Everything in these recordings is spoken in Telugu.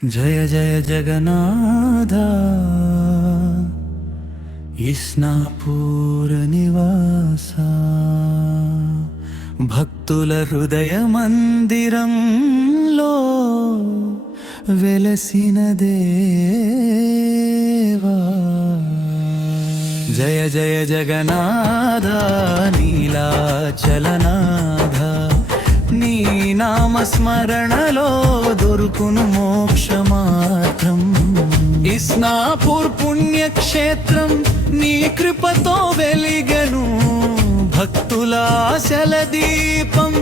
జయ జయ జగన్నాథ ఇస్నాపూర్ నివాస భక్తుల హృదయ మందిరంలో వెలసిన దేవా జయ జయ జగన్నాథ నీలాచలనాథ నీ నామస్మరణలో దొరుకును మోక్షమార్గం ఇస్నాపూర్ పుణ్యక్షేత్రం నీ కృపతో వెలిగెను భక్తుల ఆశల దీపం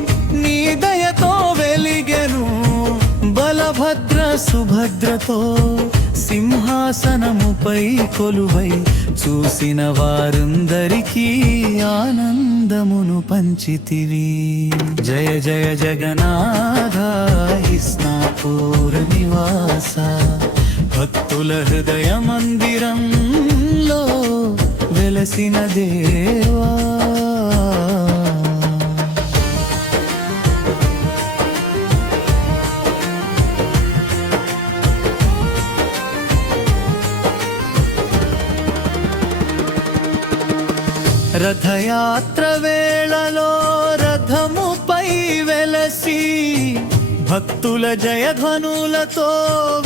నీ దయతో వెలిగెను బలభద్ర సుభద్రతో సింహాసనముపై కొలువై చూసిన వారందరికీ ఆనందమును పంచితివి జయ జయ జగన్నాథ ఇస్నాపూర్ నివాస భక్తుల హృదయ మందిరంలో వెలసిన దేవా రథయాత్ర వేళలో రథముపై వెలసి భక్తుల జయధ్వనులతో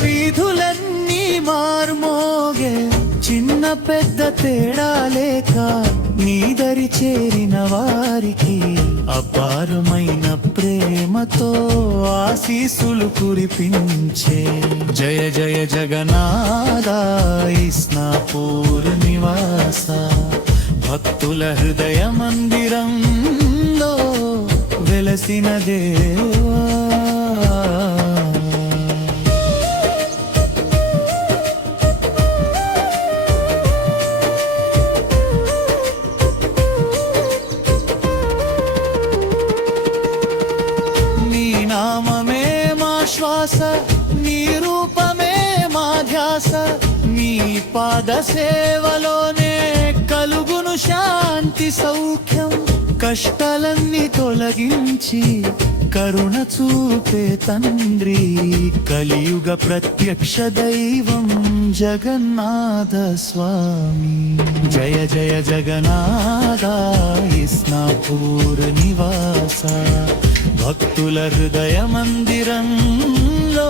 వీధులన్నీ మార్మోగే చిన్న పెద్ద తేడా లేక నీ దరి చేరిన వారికి అపారమైన ప్రేమతో ఆశీసులు కురిపించే జయ జయ జగన్నాథ ఇస్నాపూర్ నివాస భక్తుల హృదయ మందిరంలో వెలసిన దేవా నీ నామమే మా శ్వాస నీ రూపమే మా ధ్యాస నీ పాద సేవలోనే కలుగును శాంతి సౌఖ్యం కష్టాలన్నీ తొలగించి కరుణ చూపే తండ్రి కలియుగ ప్రత్యక్ష దైవం జగన్నాథ స్వామి జయ జయ జగన్నాథ ఇస్నాపూర్ నివాస భక్తుల హృదయ మందిరంలో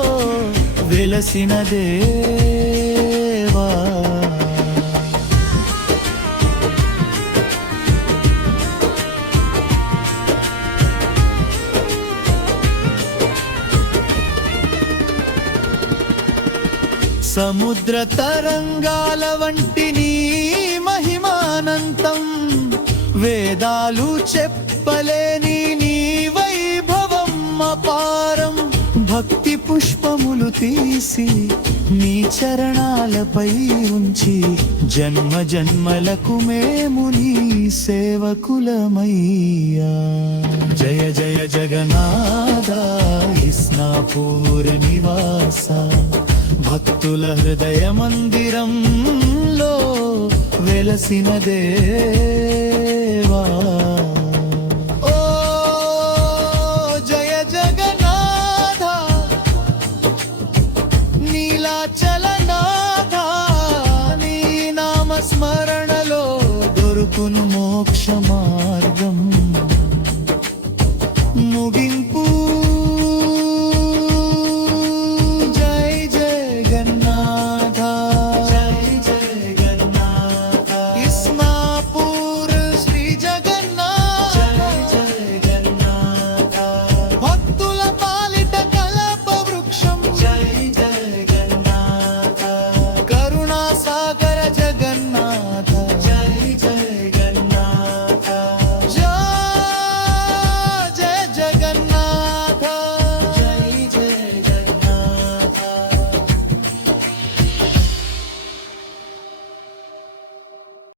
వెలసిన దేవా సముద్ర తరంగాల వంటి నీ మహిమానంతం వేదాలు చెప్పలేని నీ వైభవం అపారం భక్తి పుష్పములు తీసి నీ చరణాలపై ఉంచి జన్మ జన్మలకు మేము నీ సేవకులమయ్యా జయ జయ జగన్నాథ ఇస్నాపూర్ నివాస భక్తుల హృదయ మందిరంలో వెలసిన దేవా ఓ జయ జగన్నాథ నీలాచలనాథ నీ నామస్మరణలో దొరుకును మోక్ష మార్గం